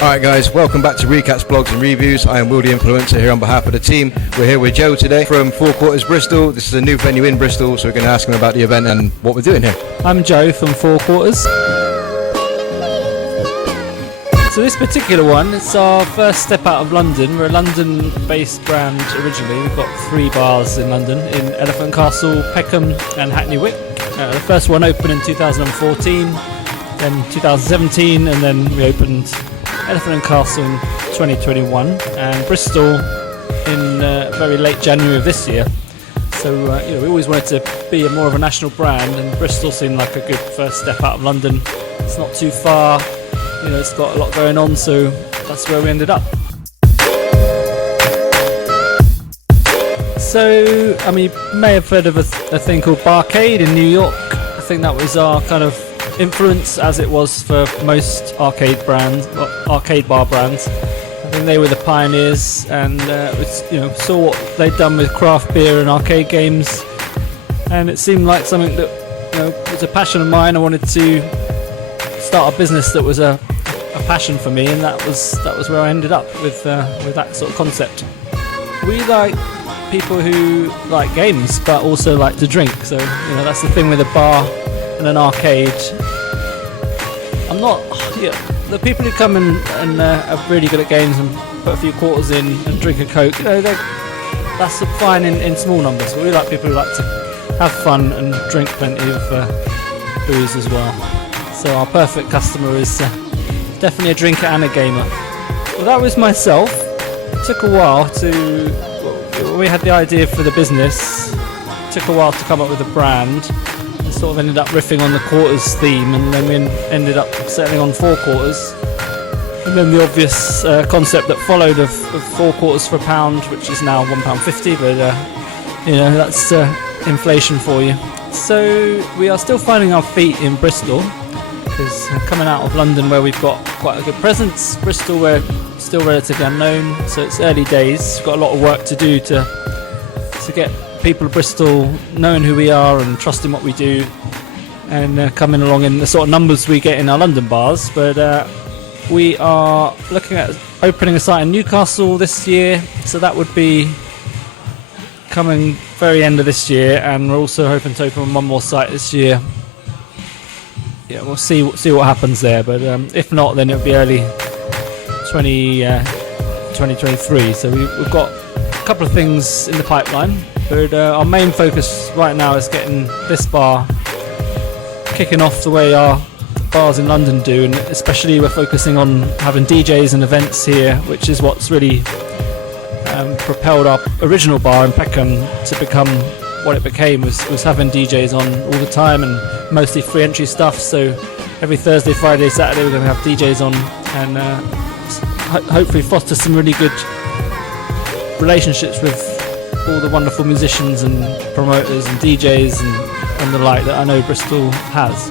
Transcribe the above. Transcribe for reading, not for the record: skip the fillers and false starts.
Alright guys, welcome back to Recaps, Blogs and Reviews. I am Will the Influencer here on behalf of the team. We're here with Joe today from Four Quarters Bristol. This is a new venue in Bristol, so we're going to ask him about the event and what we're doing here. I'm Joe from Four Quarters. So this particular one, it's our first step out of London. We're a London-based brand originally. We've got 3 bars in London, in Elephant Castle, Peckham and Hackney Wick. The first one opened in 2014, then 2017, and then we opened Elephant and Castle in 2021 and Bristol in very late January of this year. So we always wanted to be more of a national brand, and Bristol seemed like a good first step out of London. It's not too far, it's got a lot going on, so that's where we ended up. So, you may have heard of a thing called Barcade in New York. I think that was our kind of influence, as it was for most arcade bar brands. I think they were the pioneers, and saw what they'd done with craft beer and arcade games, and it seemed like something that was a passion of mine. I wanted to start a business that was a passion for me, and that was where I ended up with that sort of concept. We like people who like games but also like to drink, so that's the thing with a bar and an arcade. The people who come and are really good at games and put a few quarters in and drink a Coke, that's fine in small numbers. But we like people who like to have fun and drink plenty of booze as well. So our perfect customer is definitely a drinker and a gamer. Well, that was myself. It took a while we had the idea for the business. It took a while to come up with a brand. Sort of ended up riffing on the quarters theme, and then we ended up settling on 4 quarters, and then the obvious concept that followed of 4 quarters for £1, which is now £1.50, but that's inflation for you. So we are still finding our feet in Bristol, because coming out of London where we've got quite a good presence, Bristol we're still relatively unknown, so it's early days. We've got a lot of work to do to get people of Bristol knowing who we are and trusting what we do, and coming along in the sort of numbers we get in our London bars. But we are looking at opening a site in Newcastle this year, so that would be coming very end of this year, and we're also hoping to open one more site this year. We'll see what happens there, but if not, then it'll be early 2023. So we've got a couple of things in the pipeline. But our main focus right now is getting this bar kicking off the way our bars in London do, and especially we're focusing on having DJs and events here, which is what's really propelled our original bar in Peckham to become what it became, was having DJs on all the time, and mostly free entry stuff. So every Thursday, Friday, Saturday we're going to have DJs on, and hopefully foster some really good relationships with all the wonderful musicians and promoters and DJs and the like that I know Bristol has.